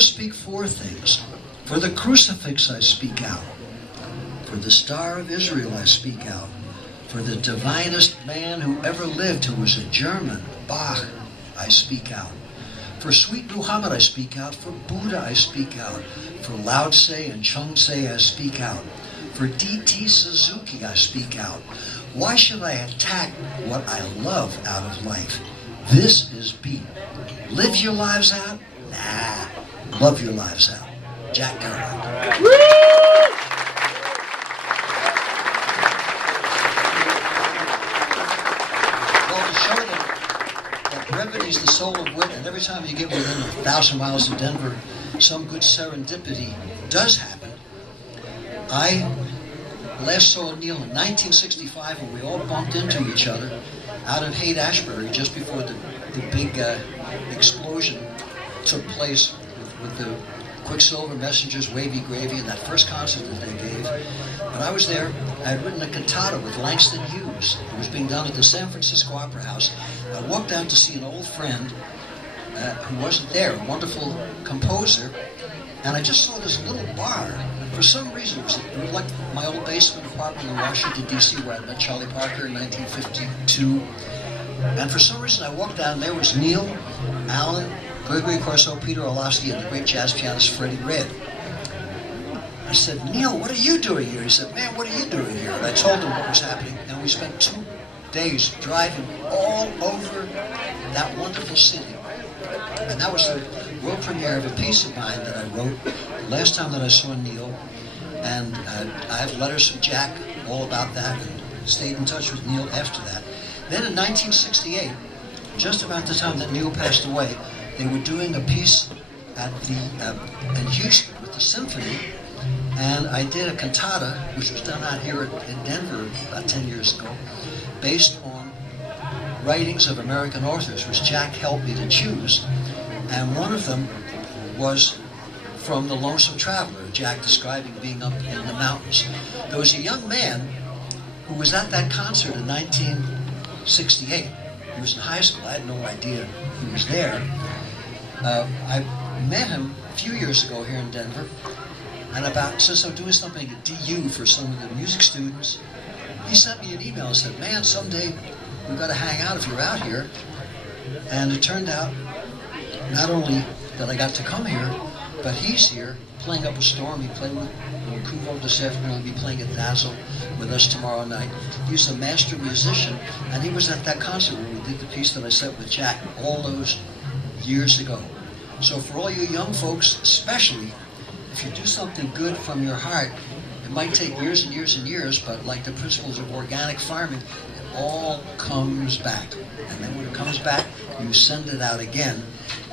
speak four things. For the crucifix I speak out. For the Star of Israel I speak out. For the divinest man who ever lived, who was a German, Bach, I speak out. For sweet Muhammad I speak out. For Buddha I speak out. For Lao Tse and Chung Tse I speak out. For D.T. Suzuki I speak out. Why should I attack what I love out of life? This is beat. Live your lives out? Nah. Love your lives out. Jack Kerouac. Well, to show that brevity is the soul of wit, and every time you get within 1,000 miles of Denver, some good serendipity does happen. I last saw Neil in 1965 when we all bumped into each other out of Haight-Ashbury just before the big explosion took place with the Quicksilver Messengers, Wavy Gravy, and that first concert that they gave. But I was there. I had written a cantata with Langston Hughes. It was being done at the San Francisco Opera House. I walked out to see an old friend who wasn't there, a wonderful composer, and I just saw this little bar. For some reason, it was like my old basement apartment in Washington, D.C., where I met Charlie Parker in 1952. And for some reason, I walked out, and there was Neil, Alan, Gregory Corso, Peter Orlovsky, and the great jazz pianist Freddie Redd. I said, Neil, what are you doing here? He said, man, what are you doing here? And I told him what was happening, and we spent 2 days driving all over that wonderful city. And that was the world premiere of a piece of mine that I wrote the last time that I saw Neil. And I have letters from Jack all about that, and stayed in touch with Neil after that. Then in 1968, just about the time that Neil passed away, they were doing a piece at in Houston with the symphony, and I did a cantata, which was done out here in Denver about 10 years ago, based on writings of American authors, which Jack helped me to choose. And one of them was from The Lonesome Traveler, Jack describing being up in the mountains. There was a young man who was at that concert in 1968. He was in high school. I had no idea he was there. I met him a few years ago here in Denver, and since I'm doing something at DU for some of the music students, he sent me an email and said, man, someday we've got to hang out if you're out here. And it turned out not only that I got to come here, but he's here playing up a storm. He played with Kuvo this afternoon. He'll be playing at Dazzle with us tomorrow night. He's a master musician, and he was at that concert where we did the piece that I set with Jack all those years ago. So for all you young folks, especially, if you do something good from your heart, it might take years and years and years, but like the principles of organic farming, it all comes back. And then when it comes back, you send it out again.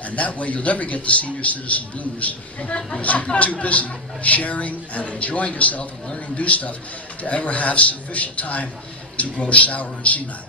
And that way you'll never get the senior citizen blues, because you'll be too busy sharing and enjoying yourself and learning new stuff to ever have sufficient time to grow sour and senile.